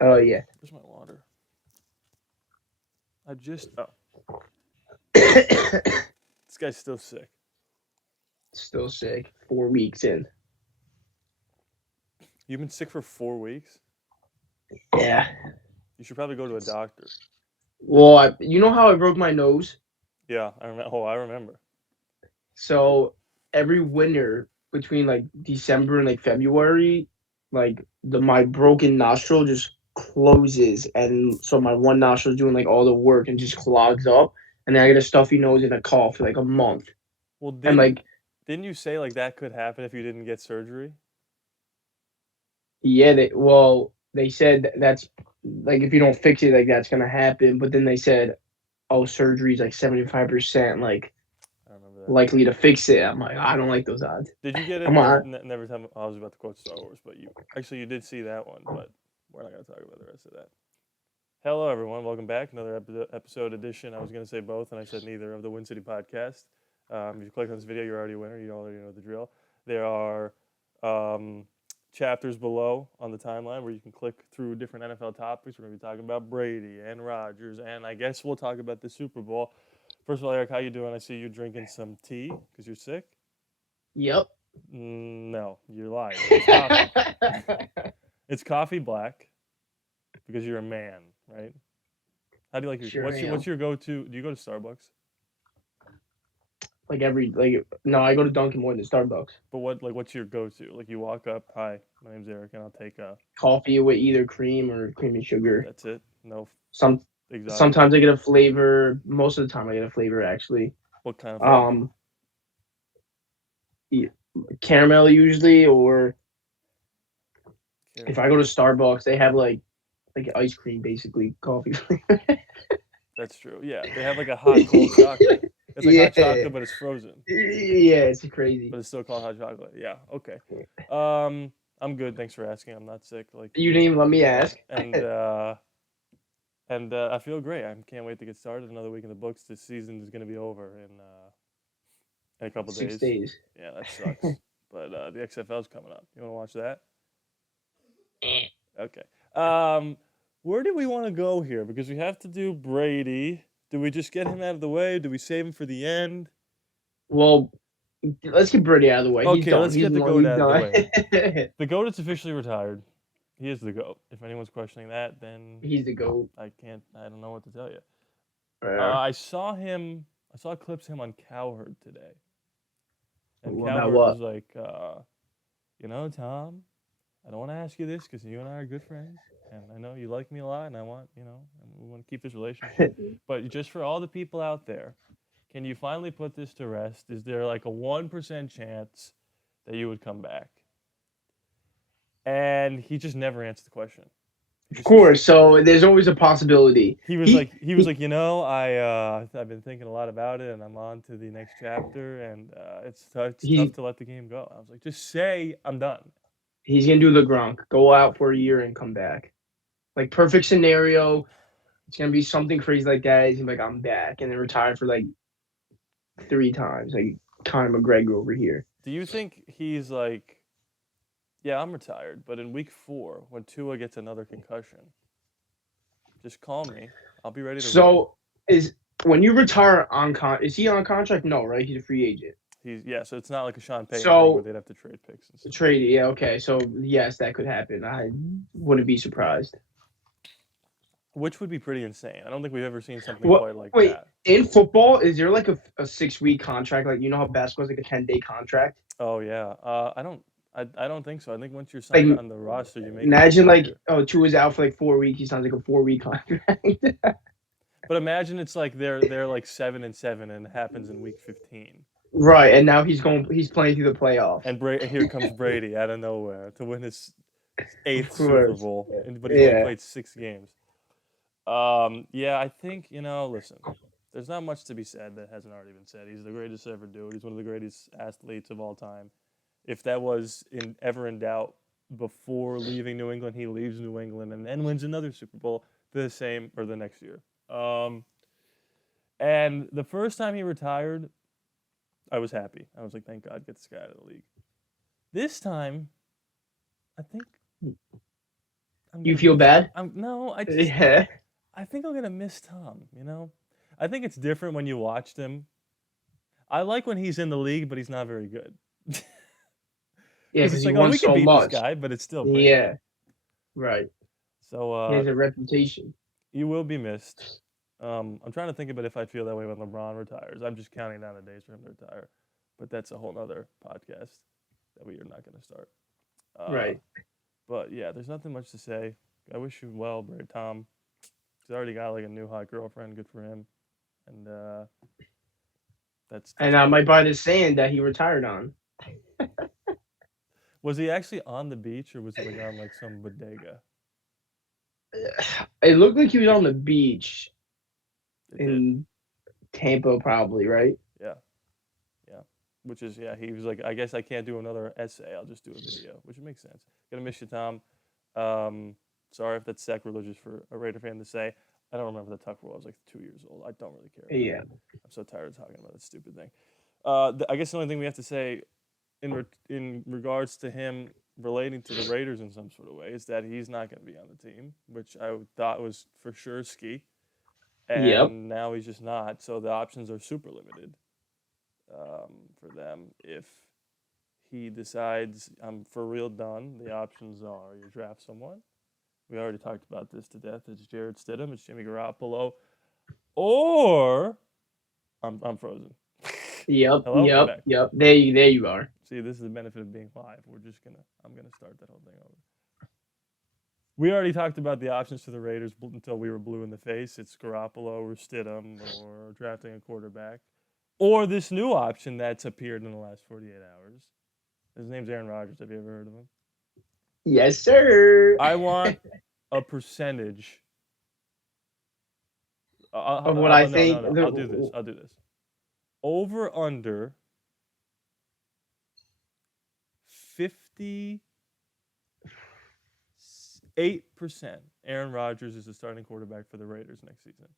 Oh yeah. Where's my water? I just. Oh, this guy's still sick. Still sick. 4 weeks in. You've been sick for 4 weeks. Yeah. You should probably go to a doctor. Well, you know how I broke my nose? Yeah, I remember. Oh, I remember. So every winter between like December and like February, like the my broken nostril just closes, and so my one nostril's doing like all the work and just clogs up, and then I get a stuffy nose and a cough for like a month. Well, And like, didn't you say like that could happen if you didn't get surgery? yeah, they said that's like if you don't fix it, like that's gonna happen. But then they said, oh, surgery is like 75% like I remember that. likely to fix it. I'm like, I don't like those odds. Did you get I'm it? on. Never tell me. I was about to quote Star Wars, but you did see that one, but we're not gonna talk about the rest of that. Hello, everyone. Welcome back. Another episode edition. I was gonna say both, and I said neither of the Win City podcast. If you click on this video, you're already a winner. You already know the drill. There are um, chapters below on the timeline where you can click through different NFL topics. We're gonna be talking about Brady and Rodgers, and I guess we'll talk about the Super Bowl. First of all, Eric, how you doing? I see you drinking some tea because you're sick. Yep. No, you're lying. It's coffee. It's coffee black because you're a man, right? How do you like your? Sure What's am. your go-to? Do you go to Starbucks? Like no, I go to Dunkin' more than Starbucks. But what's your go-to? Like you walk up, hi, my name's Eric, and I'll take a. Coffee with either cream or cream and sugar. That's it. No Some exotics. sometimes I get a flavor. Most of the time I get a flavor actually. What kind of flavor? Um, e- Caramel usually, or if I Caramel. go to Starbucks, they have like ice cream basically coffee. That's true. Yeah, they have like a hot cold chocolate. It's like hot Yeah, chocolate, but it's frozen. yeah, it's crazy. But it's still called hot chocolate. Yeah. Okay. Um, I'm good. Thanks for asking. I'm not sick like You didn't even let me you ask. are, and I feel great. I can't wait to get started. Another week in the books. This season is going to be over in a couple 6 days. days. Yeah, that sucks. But the XFL's coming up. You want to watch that? Okay. Um, where do we want to go here? Because we have to do Brady. Do we just get him out of the way? Do we save him for the end? Well, let's get Brady out of the way. He's Okay, done. let's He's get the long. goat He's out of the done. way. The goat is officially retired. He is the goat. If anyone's questioning that, then He's the goat. I can't. I don't know what to tell you. Uh, I saw him. I saw clips of him on Cowherd today, and about Cowherd was what? like, Tom, I don't want to ask you this because you and I are good friends, and I know you like me a lot, and I want, and we want to keep this relationship. But just for all the people out there, can you finally put this to rest? Is there like a 1% chance that you would come back? And he just never answered the question. He Of just was. course. So there's always a possibility. He was He like, I've been thinking a lot about it, and I'm on to the next chapter, and it's tough he to let the game go. I was like, just say I'm done. he's gonna do the Gronk. Go out for a year and come back. Like perfect scenario. It's gonna be something crazy like that. He's gonna be like, I'm back, and then retire for like 3 times, like Conor McGregor over here. Do you think he's like, yeah, I'm retired, but in week 4, when Tua gets another concussion, just call me. I'll be ready to roll. So is when you retire on is he on contract? No, right? He's a free agent. So it's not like a Sean Payton thing where So they'd have to trade picks and stuff. trade, yeah, okay. So yes, that could happen. I wouldn't be surprised. Which would be pretty insane. I don't think we've ever seen something What? quite like Wait, that. in football, is there like a 6 week contract? Like you know how basketball is like a 10-day contract? Oh yeah. I don't think so. I think once you're Like signed on the roster, you make it for imagine the like year. Two is out for like 4 weeks. He sounds like a 4 week contract. But imagine it's like they're like 7-7 and it happens in week 15. Right, and now he's playing through the playoffs. And here comes Brady out of nowhere to win his Of eighth Super course. Bowl, but he's only Yeah. played 6 games. Yeah, I think listen, there's not much to be said that hasn't already been said. He's the greatest to ever do it. He's one of the greatest athletes of all time. If that was ever in doubt before leaving New England, he leaves New England and then wins another Super Bowl the same or the next year. And the first time he retired, I was happy. I was like, thank God, get this guy out of the league. This time, I think I'm You gonna feel miss. bad? I'm no. Yeah. I think I'm gonna miss Tom. I think it's different when you watched him. I like when he's in the league, but he's not very good. Yeah, Because because it's he like, oh, won we could so beat this much. guy, but it's still Brady. Yeah, right. So He has a reputation. you will be missed. I'm trying to think about if I feel that way when LeBron retires. I'm just counting down the days for him to retire, but that's a whole nother podcast that we are not going to start. Uh, Right. but yeah, there's nothing much to say. I wish you well, Brady Tom. He's already got like a new hot girlfriend. Good for him. And that's And I about might it. buy the sand that he retired on. Was he actually on the beach or was he like on like some bodega? It looked like he was on the beach It did. in Tampa, probably, right? Yeah. Yeah. Which is yeah, he was like, I guess I can't do another essay. I'll just do a video, which makes sense. Gonna miss you, Tom. Sorry if that's sacrilegious for a Raider fan to say. I don't remember the Tuck rule. I was like 2 years old. I don't really care about Yeah. it. I'm so tired of talking about that stupid thing. I guess the only thing we have to say in regards to him relating to the Raiders in some sort of way is that he's not going to be on the team, which I thought was for sure ski, Yep. and now he's just not. So the options are super limited for them. If he decides I'm for real done, the options are you draft someone. We already talked about this to death. It's Jared Stidham, it's Jimmy Garoppolo, or I'm frozen. Yep. Hello, I'm Yep. back. Yep. There you are. See, this is the benefit of being live. I'm gonna start that whole thing over. We already talked about the options for the Raiders until we were blue in the face. It's Garoppolo or Stidham or drafting a quarterback, or this new option that's appeared in the last 48 hours. His name's Aaron Rodgers. Have you ever heard of him? Yes, sir. I want a percentage. Of what I No, think. no. I'll do this. I'll do this. Over under 58%. Aaron Rodgers is the starting quarterback for the Raiders next season.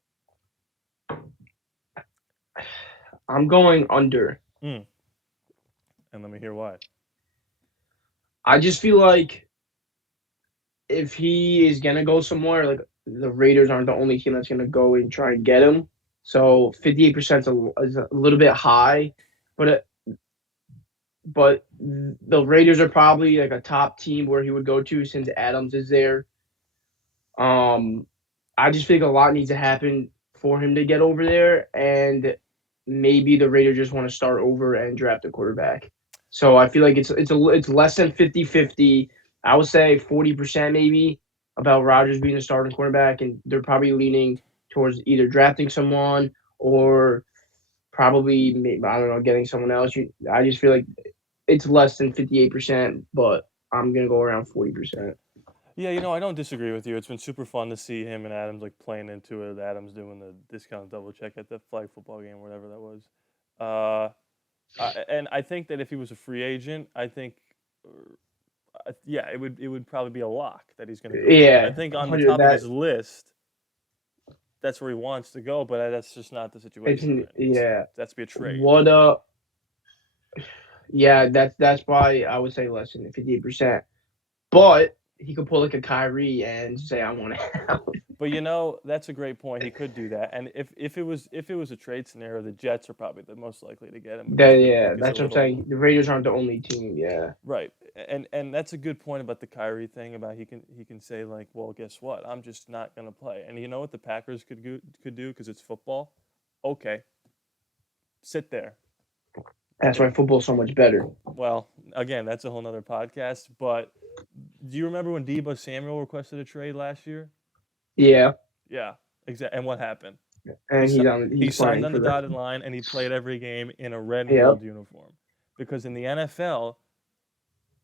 I'm going under. And let me hear why. I just feel like if he is gonna go somewhere, like the Raiders aren't the only team that's gonna go and try and get him. So 58% is a little bit high, but the Raiders are probably like a top team where he would go to since Adams is there. I just think a lot needs to happen for him to get over there, and maybe the Raiders just want to start over and draft a quarterback. So I feel like it's less than 50-50. I would say 40% maybe about Rodgers being a starting quarterback, and they're probably leaning towards either drafting someone or probably I don't know getting someone else. I just feel like it's less than 58%, but I'm gonna go around 40%. Yeah, I don't disagree with you. It's been super fun to see him and Adams like playing into it. Adams doing the discount double check at the flag football game, whatever that was. And I think that if he was a free agent, I think, yeah, it would probably be a lock that he's going to go. I Yeah, think on the 100. top of his list, that's where he wants to go, but that's just not the situation. Yeah. That's be a trade. Yeah, that's why I would say less than 58%. But he could pull like a Kyrie and say I want out. But that's a great point. He could do that, and if it was a trade scenario, the Jets are probably the most likely to get him. Yeah, that's what I'm saying. The Raiders aren't the only team. Yeah, right, and that's a good point about the Kyrie thing. About he can say like, well, guess what? I'm just not gonna play. And you know what the Packers could do because it's football. Okay, sit there. that's why football's so much better. Well, again, that's a whole nother podcast. But do you remember when Deebo Samuel requested a trade last year? Yeah. Yeah, exactly. And what happened? And he signed on the dotted line, and he played every game in a red and gold uniform. Because in the NFL,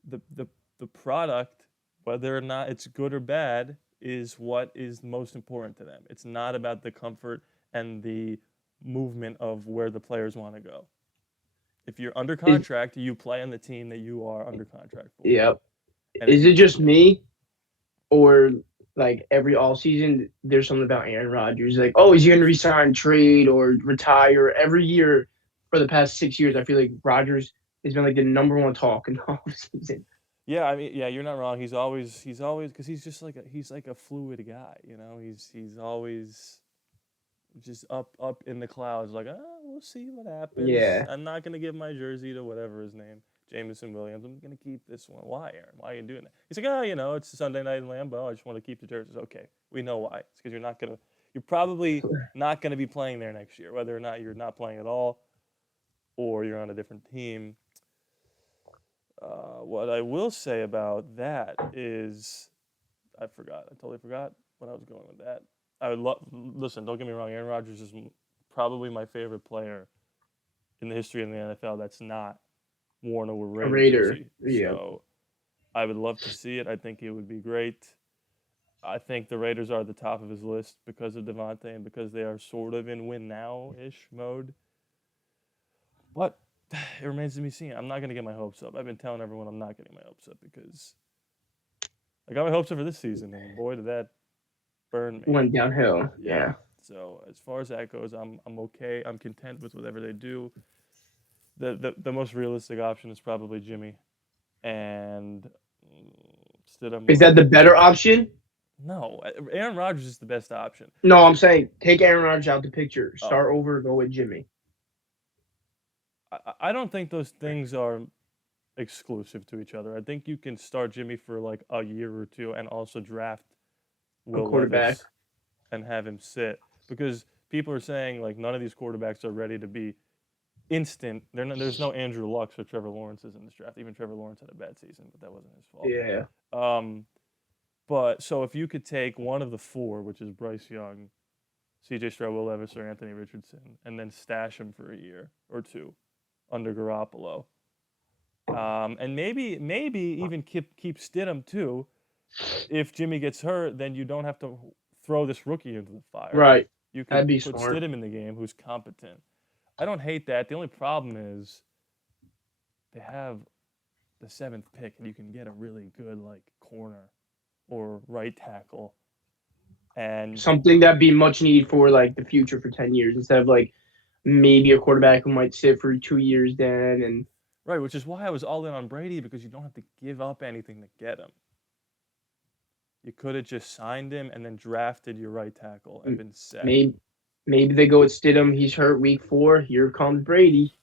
the product, whether or not it's good or bad, is what is most important to them. It's not about the comfort and the movement of where the players want to go. If you're under contract, you play on the team that you are under contract for. Yep. Is it just me, or like every all season there's something about Aaron Rodgers? Like, oh, is he going to resign, trade, or retire? Every year for the past 6 years, I feel like Rodgers has been like the number one talk in the whole season. Yeah, I mean, yeah, you're not wrong. He's always because he's like a fluid guy. He's always just up in the clouds. Like, we'll see what happens. Yeah. I'm not gonna give my jersey to whatever his name, Jameson Williams. I'm gonna keep this one. Why, Aaron? Why are you doing that? He's like, it's a Sunday night in Lambeau. I just want to keep the jerseys. Okay, we know why. It's because you're probably not gonna be playing there next year, whether or not you're not playing at all or you're on a different team. What I will say about that is, I forgot. I totally forgot what I was going with that. I would love. Listen, don't get me wrong. Aaron Rodgers is probably my favorite player in the history of the NFL. That's not worn a A Raider Raider. jersey. Yeah. So I would love to see it. I think it would be great. I think the Raiders are at the top of his list because of Devontae and because they are sort of in win now ish mode. But it remains to be seen. I'm not going to get my hopes up. I've been telling everyone I'm not getting my hopes up because I got my hopes up for this season, and boy, did that burn me. Went downhill. Yeah. Yeah. So as far as that goes, I'm okay. I'm content with whatever they do. The most realistic option is probably Jimmy, and Stidham. Is that the better option? No, Aaron Rodgers is the best option. No, I'm saying take Aaron Rodgers out the picture. Oh, Start over. Go with Jimmy. I don't think those things are exclusive to each other. I think you can start Jimmy for like a year or two and also draft A Will quarterback. Levis and have him sit because people are saying like none of these quarterbacks are ready to be instant. There's no Andrew Luck or Trevor Lawrence's in this draft. Even Trevor Lawrence had a bad season, but that wasn't his fault. Yeah. Um, but so if you could take one of the four, which is Bryce Young, C.J. Stroud, Will Levis, or Anthony Richardson, and then stash him for a year or two under Garoppolo, and maybe even keep Stidham too. If Jimmy gets hurt, then you don't have to throw this rookie into the fire. Right. You That'd could be put smart. Stidham in the game, who's competent. I don't hate that. The only problem is they have the seventh pick, and you can get a really good like corner or right tackle, and Something that'd be much needed for like the future for 10 years instead of like maybe a quarterback who might sit for 2 years then and right, which is why I was all in on Brady because you don't have to give up anything to get him. You could have just signed him and then drafted your right tackle and been set. maybe they go with Stidham. He's hurt week 4. Here comes Brady.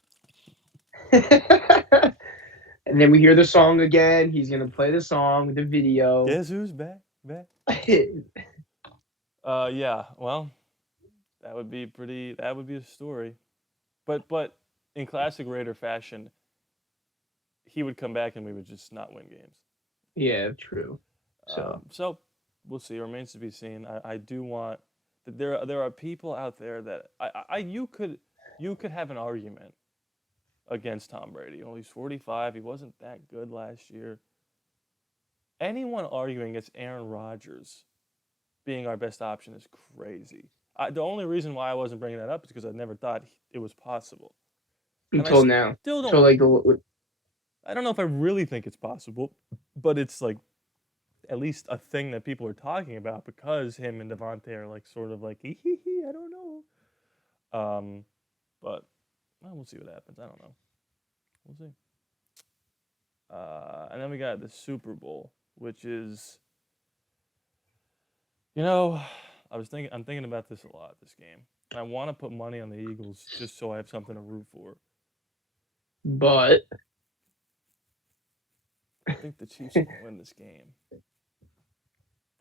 And then we hear the song again. He's gonna play the song, the video. Guess who's back? Back. Yeah. Well, that would be pretty. That would be a story. But in classic Raider fashion, he would come back and we would just not win games. Yeah, true. So So we'll see. It remains to be seen. I do want that there are people out there that you could have an argument against Tom Brady. Oh, he's 45. He wasn't that good last year. Anyone arguing against Aaron Rodgers being our best option is crazy. The only reason why I wasn't bringing that up is because I never thought it was possible. And until now, still so don't. like I don't know if I really think it's possible, but it's like at least a thing that people are talking about because him and Devontae are like sort of like I don't know. But well, we'll see what happens. I don't know. We'll see. And then we got the Super Bowl, which is, I'm thinking about this a lot. This game, and I want to put money on the Eagles just so I have something to root for. but I think the Chiefs are gonna win this game.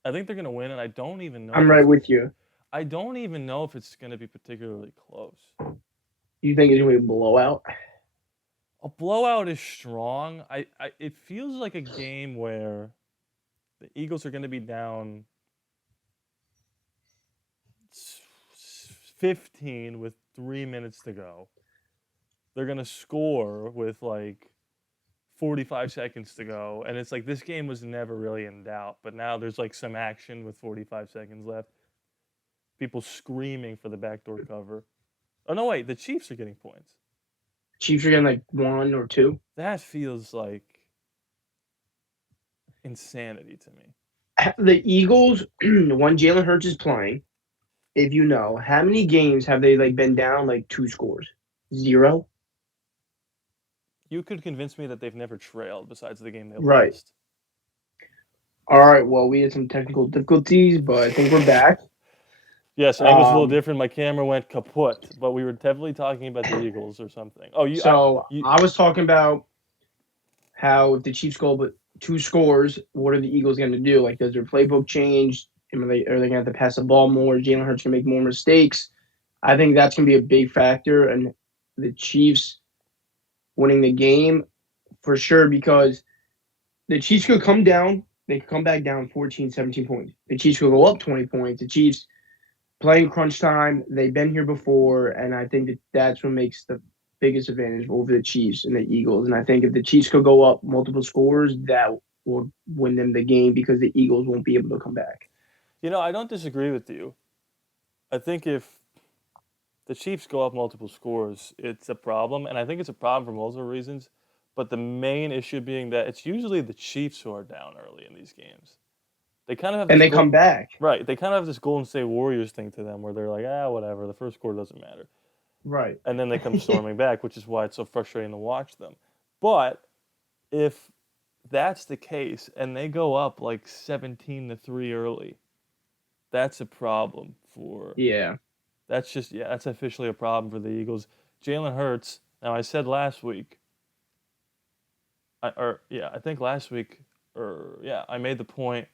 I think they're gonna win, and I don't even know. I'm right with you. I don't even know if it's gonna be particularly close. You think it's gonna be a blowout? A blowout is strong. It feels like a game where the Eagles are going to be down 15 with 3 minutes to go. They're going to score with like 45 seconds to go. And it's like this game was never really in doubt. But now there's like some action with 45 seconds left. People screaming for the backdoor cover. Oh, no, wait. The Chiefs are getting points. Chiefs are getting like 1 or 2. That feels like insanity to me. The Eagles, when Jalen Hurts is playing, if you know, how many games have they like been down like 2 scores? 0? you could convince me that they've never trailed besides the game they Right. lost. All right. Well, we had some technical difficulties, but I think we're back. Yes, angle's a little Um, different. My camera went kaput, but we were definitely talking about the Eagles or something. Oh, so you, I was talking about how if the Chiefs go but two scores, what are the Eagles going to do? Like, does their playbook change? Are they going to have to pass the ball more? Jalen Hurts going to make more mistakes? I think that's going to be a big factor, and the Chiefs winning the game for sure because the Chiefs could come down. They could come back down 14, 17 points. The Chiefs could go up 20 points. The Chiefs playing crunch time. They've been here before, and I think that that's what makes the biggest advantage over the Chiefs and the Eagles. And I think if the Chiefs could go up multiple scores, that will win them the game because the Eagles won't be able to come back. I don't disagree with you. I think if the Chiefs go up multiple scores, it's a problem, and I think it's a problem for multiple reasons. But the main issue being that it's usually the Chiefs who are down early in these games. They kind of have And this they come back. right. They kind of have this Golden State Warriors thing to them, where they're like, whatever. The first quarter doesn't matter, Right. and then they come storming back, which is why it's so frustrating to watch them. But if that's the case, and they go up like 17-3 early, that's a problem for. Yeah. That's officially a problem for the Eagles. Jalen Hurts. Now I said last week, I think last week, I made the point.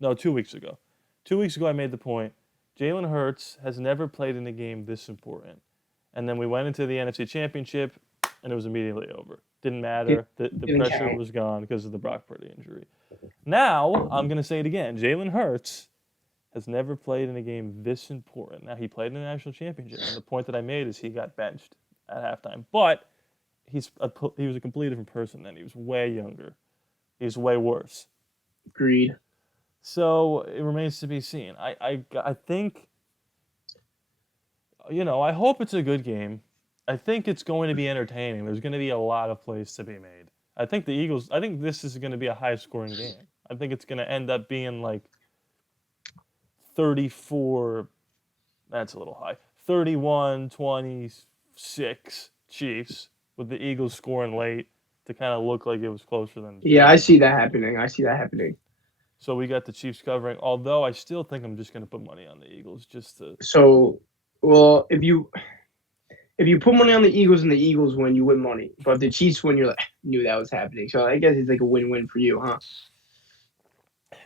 No, 2 weeks ago. 2 weeks ago, I made the point. Jalen Hurts has never played in a game this important. And then we went into the NFC Championship, and it was immediately over. Didn't matter. The Didn't pressure count. was gone because of the Brock Purdy injury. Now, I'm going to say it again. Jalen Hurts has never played in a game this important. Now, he played in the national championship, and the point that I made is he got benched at halftime. But he was a completely different person then. He was way younger. He was way worse. Agreed. So it remains to be seen. I think, I hope it's a good game. I think it's going to be entertaining. There's going to be a lot of plays to be made. I think this is going to be a high scoring game. I think it's going to end up being like 34, that's a little high, 31-26 Chiefs with the Eagles scoring late to kind of look like it was closer than Yeah, I see that happening. So we got the Chiefs covering, although I still think I'm just going to put money on the Eagles just to. So, well, if you put money on the Eagles and the Eagles win, you win money. But if the Chiefs win, you're like, knew that was happening. So I guess it's like a win-win for you, huh?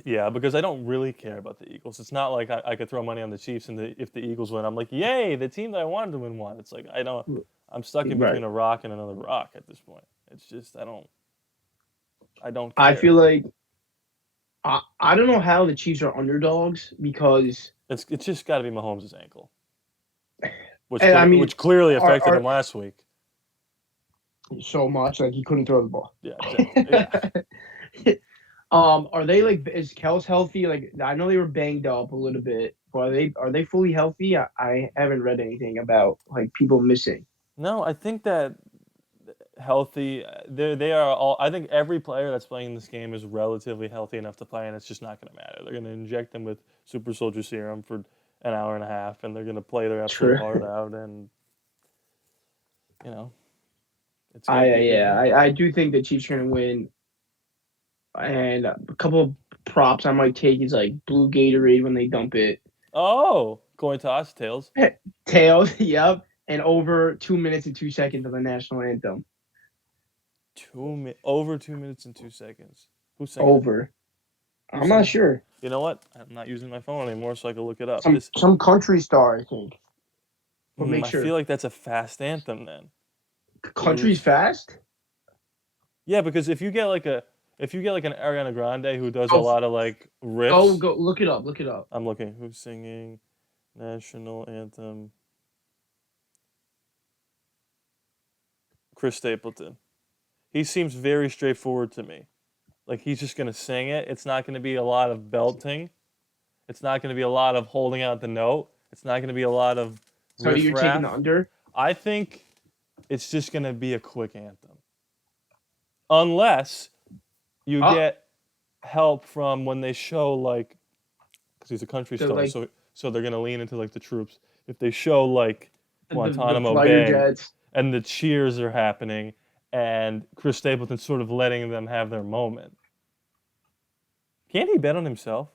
Yeah, because I don't really care about the Eagles. It's not like I could throw money on the Chiefs and if the Eagles win, I'm like, yay, the team that I wanted to win won. It's like I'm stuck in between Right. a rock and another rock at this point. It's just I don't I care. feel like I don't know how the Chiefs are underdogs because It's just got to be Mahomes' ankle, and I mean which clearly affected him are last week. so much like he couldn't throw the ball. Yeah, exactly. Yeah. Are they like is Kels healthy? Like I know they were banged up a little bit, but are they fully healthy? I haven't read anything about like people missing. No, I think that healthy. They are all. I think every player that's playing in this game is relatively healthy enough to play, and it's just not going to matter. They're going to inject them with super soldier serum for an hour and a half, and they're going to play their absolute True. heart out, and you know, it's going to I be a good yeah, game. I do think the Chiefs are gonna win. And a couple of props I might take is like blue Gatorade when they dump it. Oh, coin toss, tails. Tails, yep. And over 2 minutes and 2 seconds of the national anthem. Over 2 minutes and 2 seconds. Who's singing it? Over. Who's I'm not singing it? sure. You know what? I'm not using my phone anymore, so I can look it up. Some country star, I think. But make I sure. feel like that's a fast anthem then. Country's fast? Yeah, because if you get like an Ariana Grande who does a lot of like riffs. Go look it up. Look it up. I'm looking. Who's singing national anthem? Chris Stapleton. He seems very straightforward to me. Like he's just gonna sing it. It's not gonna be a lot of belting. It's not gonna be a lot of holding out the note. It's not gonna be a lot of So riff you're raff. taking the under? I think it's just gonna be a quick anthem. Unless you get help from when they show like, because he's a country star, like, so they're gonna lean into like the troops. If they show like the Guantanamo fighter Bay jets. and the cheers are happening, and Chris Stapleton sort of letting them have their moment. Can't he bet on himself?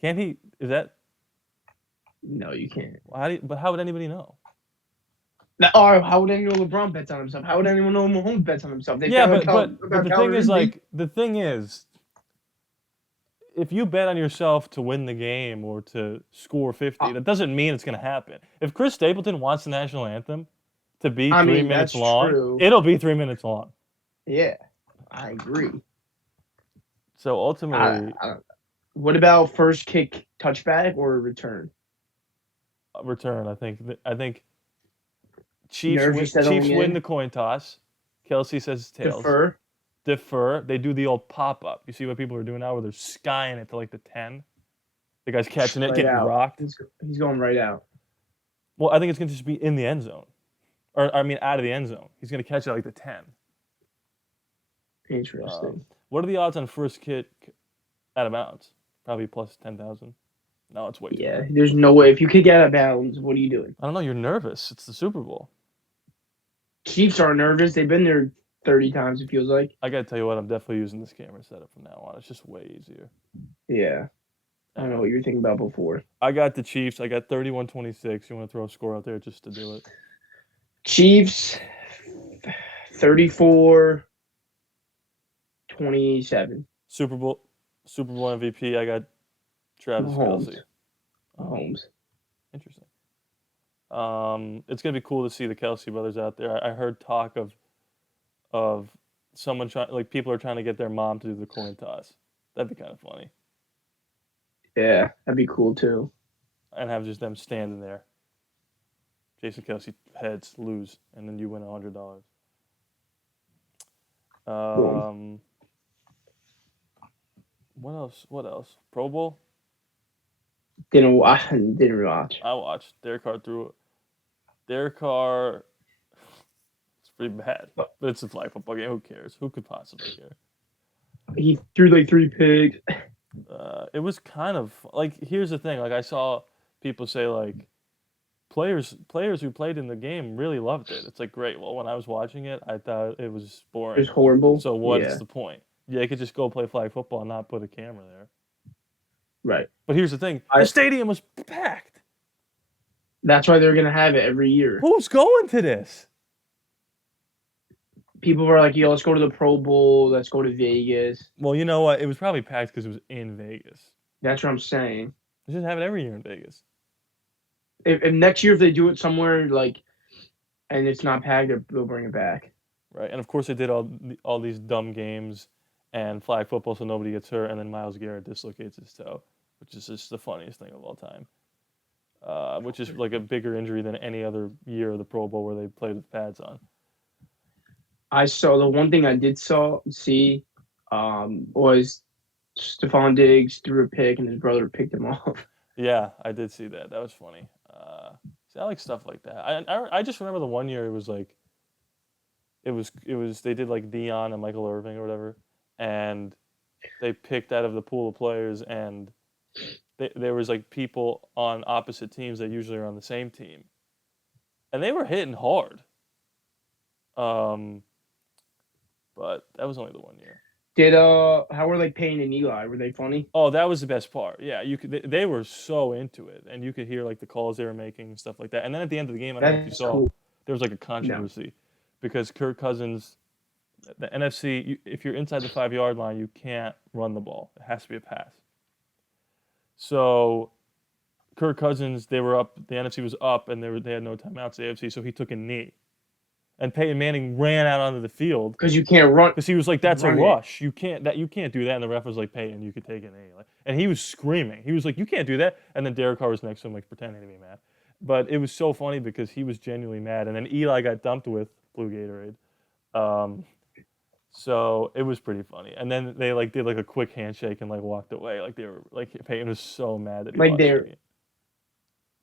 Can't he? Is that? No, you can't. But how would anybody know? Or how would anyone know LeBron bets on himself? How would anyone know Mahomes bets on himself? They Yeah, bet but about the thing Calvin is, Ridley. the thing is, if you bet on yourself to win the game or to score 50, that doesn't mean it's going to happen. If Chris Stapleton wants the national anthem to be I 3 mean, minutes that's long, true. it'll be 3 minutes long. Yeah, I agree. So ultimately, what about first kick touchback or return? return. I think Nervous Chiefs settling win in. the coin toss. Kelsey says tails. Defer. They do the old pop up. You see what people are doing now, where they're skying it to like the 10. The guy's catching it, Right getting out. rocked. He's going right out. Well, I think it's going to just be in the end zone, or I mean, out of the end zone. He's going to catch it like the 10. Interesting. What are the odds on first kick out of bounds? Probably plus 10,000. No, it's way too high. There's no way. If you kick out of bounds, what are you doing? I don't know. You're nervous. It's the Super Bowl. Chiefs are nervous. They've been there 30 times, it feels like. I got to tell you what, I'm definitely using this camera setup from now on. It's just way easier. Yeah. I don't know what you were thinking about before. I got the Chiefs. I got 31-26. You want to throw a score out there just to do it? Chiefs, 34-27. Super Bowl MVP, I got Travis Kelce. Mahomes. Interesting. It's gonna be cool to see the Kelce brothers out there. I heard talk of someone people are trying to get their mom to do the coin toss. That'd be kind of funny. Yeah, that'd be cool too. And have just them standing there. Jason Kelce heads, lose, and then you win $100. What else? Pro Bowl? Didn't watch. I watched. Derek Carr threw it. Derek Carr, it's pretty bad, but it's a flag football game. Who cares? Who could possibly care? He threw like 3 pigs. It was kind of like, here's the thing. Like, I saw people say like players who played in the game really loved it. It's like, great. Well, when I was watching it, I thought it was boring. It was horrible. So what's the point? Yeah, you could just go play flag football and not put a camera there. Right. But here's the thing. The stadium was packed. That's why they're going to have it every year. Who's going to this? People were like, yo, let's go to the Pro Bowl. Let's go to Vegas. Well, you know what? It was probably packed because it was in Vegas. That's what I'm saying. They should have it every year in Vegas. If next year, if they do it somewhere like, and it's not packed, they'll bring it back. Right. And of course, they did all these dumb games and flag football so nobody gets hurt, and then Myles Garrett dislocates his toe, which is just the funniest thing of all time. Which is like a bigger injury than any other year of the Pro Bowl where they played with pads on. I saw the one thing I did see was Stephon Diggs threw a pick and his brother picked him off. Yeah, I did see that. That was funny. See, I like stuff like that. I just remember the one year it was they did like Dion and Michael Irving or whatever, and they picked out of the pool of players, and there was like people on opposite teams that usually are on the same team, and they were hitting hard. But that was only the one year. How were like Payne and Eli? Were they funny? Oh, that was the best part. Yeah, they were so into it, and you could hear like the calls they were making and stuff like that. And then at the end of the game, I don't know if you saw, there was like a controversy because Kirk Cousins, the NFC, if you're inside the 5-yard line, you can't run the ball. It has to be a pass. So Kirk Cousins, they were up. The NFC was up, and they had no timeouts. The AFC, so he took a knee. And Peyton Manning ran out onto the field because you can't run. Because he was like, "That's a rush. You can't do that." And the ref was like, "Peyton, you could take an A." And he was screaming. He was like, "You can't do that." And then Derek Carr was next to him, like pretending to be mad. But it was so funny because he was genuinely mad. And then Eli got dumped with blue Gatorade. So it was pretty funny. And then they like did like a quick handshake and like walked away. Like they were like Peyton was so mad that he lost the game.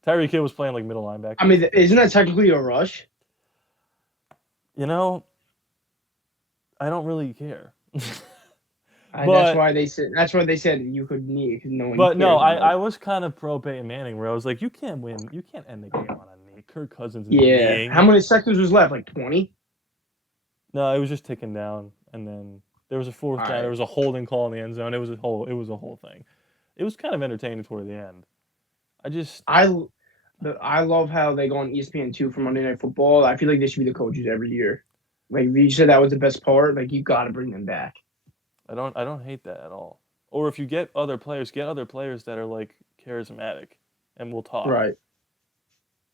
Tyreek Hill was playing like middle linebacker. I mean, isn't that technically a rush? You know, I don't really care. That's why they said you could knee because no one. But no, I was kind of pro Peyton Manning, where I was like, you can't win, you can't end the game on a knee. Kirk Cousins. Yeah. How many seconds was left? Like 20. No, it was just ticking down, and then there was a fourth All down. There right. was a holding call in the end zone. It was a whole thing. It was kind of entertaining toward the end. I just I love how they go on ESPN2 for Monday Night Football. I feel like they should be the coaches every year. Like you said, that was the best part. Like you got to bring them back. I don't hate that at all. Or if you get other players that are like charismatic, and we'll talk. Right.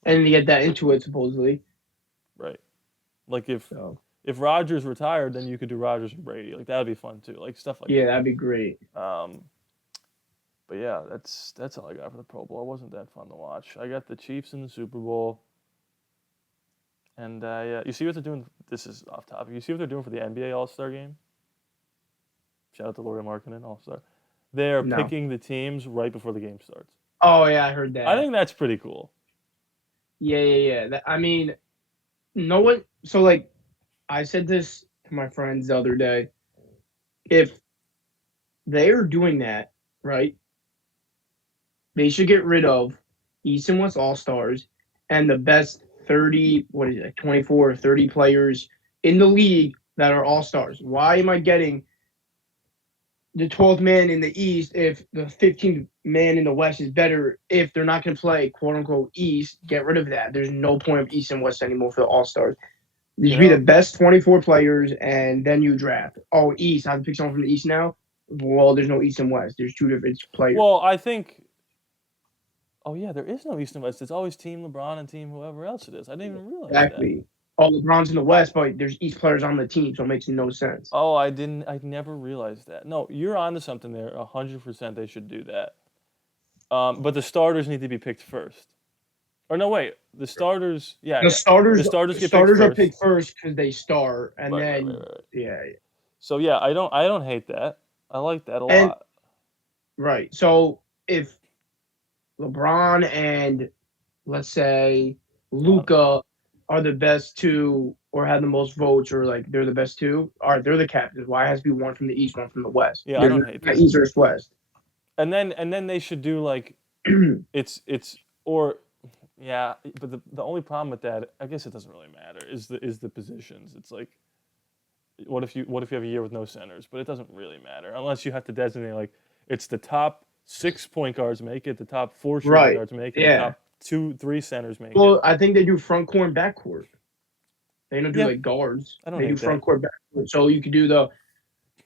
And to get that into it supposedly. Right. Like if So if Rodgers retired, then you could do Rodgers and Brady. Like that would be fun too. Like stuff like yeah, that. that'd be great. But yeah, that's all I got for the Pro Bowl. It wasn't that fun to watch. I got the Chiefs in the Super Bowl, and yeah, you see what they're doing. This is off topic. You see what they're doing for the NBA All Star game. Shout out to Laurie Markkinen, All Star. They're No. picking the teams right before the game starts. Oh yeah, I heard I that. think that's pretty cool. Yeah. I mean, no one. So like, I said this to my friends the other day. If they are doing that, right, they should get rid of East and West All Stars and the best 30, what is it, 24 or 30 players in the league that are All Stars. Why am I getting the 12th man in the East if the 15th man in the West is better? If they're not going to play quote unquote East, get rid of that. There's no point of East and West anymore for the All Stars. There You should be the know, best 24 players, and then you draft. Oh, East. I have to pick someone from the East now. Well, there's no East and West. There's two different players. well, I think. Oh yeah, there is no East and West. It's always Team LeBron and Team whoever else it is. I didn't even realize that. Exactly. Oh, LeBron's in the West, but there's East players on the team, so it makes no sense. Oh, I didn't. I never realized that. No, you're onto something there. 100%, they should do that. But the starters need to be picked first. Or no, wait. The starters. Yeah, The yeah. starters, The starters get picked starters are first. picked first because they start, and Right, right, then right, right. yeah, So yeah, I don't hate that. I like that a and lot. right. So if LeBron and let's say Yeah. Luca are the best two or have the most votes or like they're the best two, all right, they're the captains. Why has to be one from the East, one from the West? Yeah, I There's don't hate not that. East or West. And then they should do like it's or yeah, but the only problem with that, I guess it doesn't really matter, is the positions. It's like what if you have a year with no centers? But it doesn't really matter unless you have to designate like it's the top 6 point guards make it, the top 4 shooting Right. guards make it, the Yeah. top 2-3 centers make it. Well, I think they do front court and back court. They don't do Yeah. like guards. I don't They do hate front that. court, back court. So you could do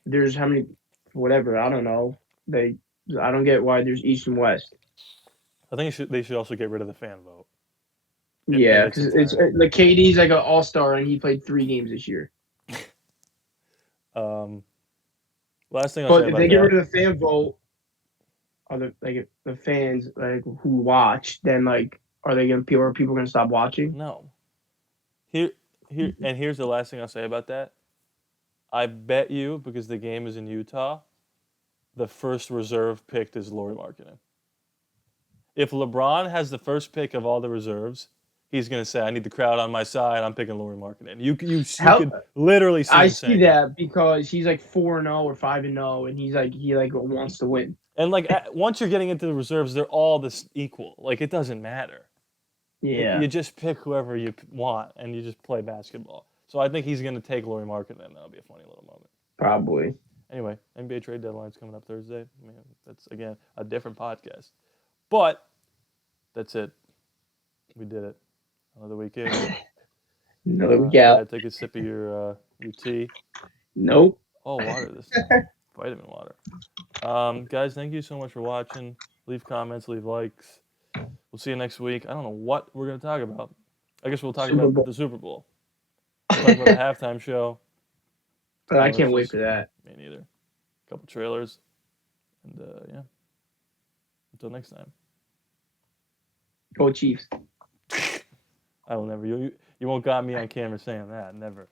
there's how many, whatever, I don't know. I don't get why there's East and West. I think they should also get rid of the fan vote. Yeah, its because it's entirety. like KD's like an all-star and he played 3 games this year. Last thing I'll But say if about they get that. rid of the fan vote, if the fans like who watch, then like are people gonna stop watching? No. Here's the last thing I'll say about that. I bet you, because the game is in Utah, the first reserve picked is Laurie Markkinen. If LeBron has the first pick of all the reserves, he's gonna say, "I need the crowd on my side. I'm picking Laurie Markkinen." You could literally see I him see saying that because he's like 4-0 or 5-0, and he wants to win. And like once you're getting into the reserves, they're all this equal. Like it doesn't matter. Yeah, You just pick whoever you want, and you just play basketball. So I think he's going to take Laurie Markkinen, and that'll be a funny little moment. probably. Anyway, NBA trade deadline's coming up Thursday. Man, that's, again, a different podcast. But that's it. We did it. Another week in. Another week out. Take a sip of your tea. Nope. Oh, water this time. Vitamin water. Guys, thank you so much for watching. Leave comments, leave likes. We'll see you next week. I don't know what we're going to talk about. I guess we'll talk Super about Bowl. the Super Bowl. We'll talk about the halftime show. But I can't wait for that. Me neither. A couple trailers. And yeah. Until next time. Go Chiefs. I will never. You won't got me on camera saying that. Never.